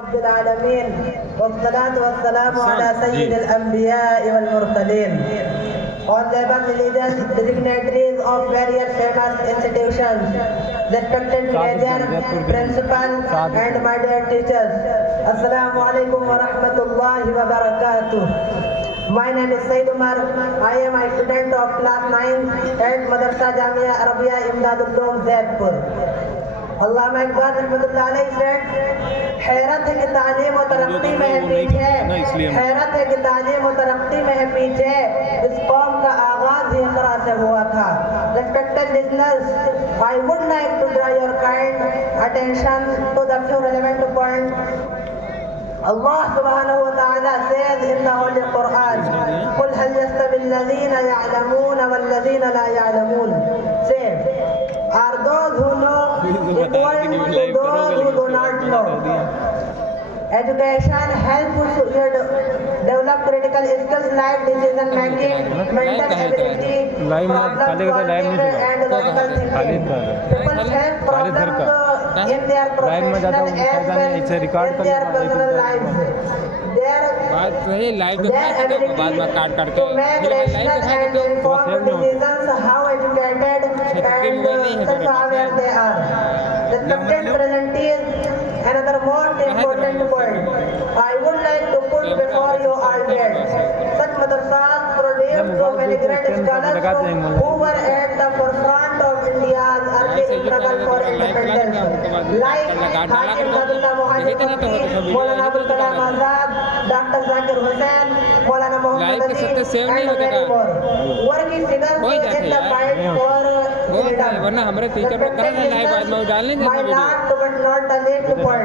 رب العالمين والصلاة والسلام على سيد الأنبياء والمرسلين. Honorable leaders, dignitaries of various famous institutions, respected villagers, principals, and my dear teachers. Assalamu alaikum wa rahmatullahi wa barakatuh. My name is Said Umar. I am a student of class 9 at Madrasa Jamia Arabia Imdadul Ulum Zaidpur. अल्लामा इकबाल रहमतुल्लाह अलैह said, हैरत है कि तालीम और तरक्की में है पीछे, हैरत है कि तालीम और तरक्की में है पीछे, इस कौम का आगाज ही इक़रा से हुआ था. Respected listeners, I would like to draw your kind attention to the few relevant points. Allah subhanahu wa ta'ala says in the Holy Quran, قُلْ هَلْ يَسْتَوِي الَّذِينَ يَعْلَمُونَ وَالَّذِينَ لَا يَعْلَمُونَ. Say, are those who know equal to those who do not know? Education helps you develop critical skills like decision making, mental ability, problem solving, and logical thinking. People face problems in their professional as well in their personal lives. बात सही live दिखाते तो बाद में काट काट के To make rational and informed decisions, how educated and self-aware they are. Respected presentees, another most important point I would like to put before you all that such madrasas produce so many great scholars who were at the forefront of India's early struggle for independence, like Haji Abdullah Mohani Mufti, Maulana Abul Kalam Azad, Dr. Zakir Hussain, Maulana Muhammad Ali, and many more. Working figures in the fight for freedom. वरना हमारे teacher लोग कर रहे हैं live आज मैं डालने देता My last but not the least point.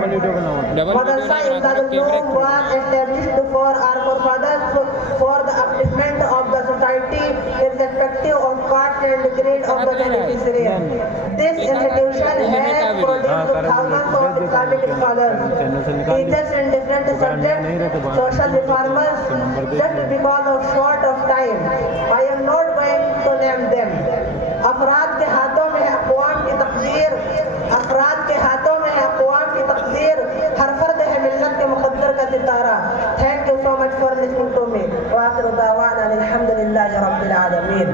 Madrasa Imdadul Ulum was established for our forefathers for the upliftment of the society irrespective of caste and creed of the beneficiaries. This institution has produced thousands of Islamic scholars, teachers in different subjects, social reformers. Just because of short of time, I am not going to name them. अफराद के हाथों में अक़वाम की तक़दीर, अफराद के हाथों में अक़वाम की तक़दीर, हर फर्द है मिल्लत के मुक़द्दर का सितारा. Thank you so much for listening to me. wa akhiru da'wana alhamdulillahi rabbil alamin.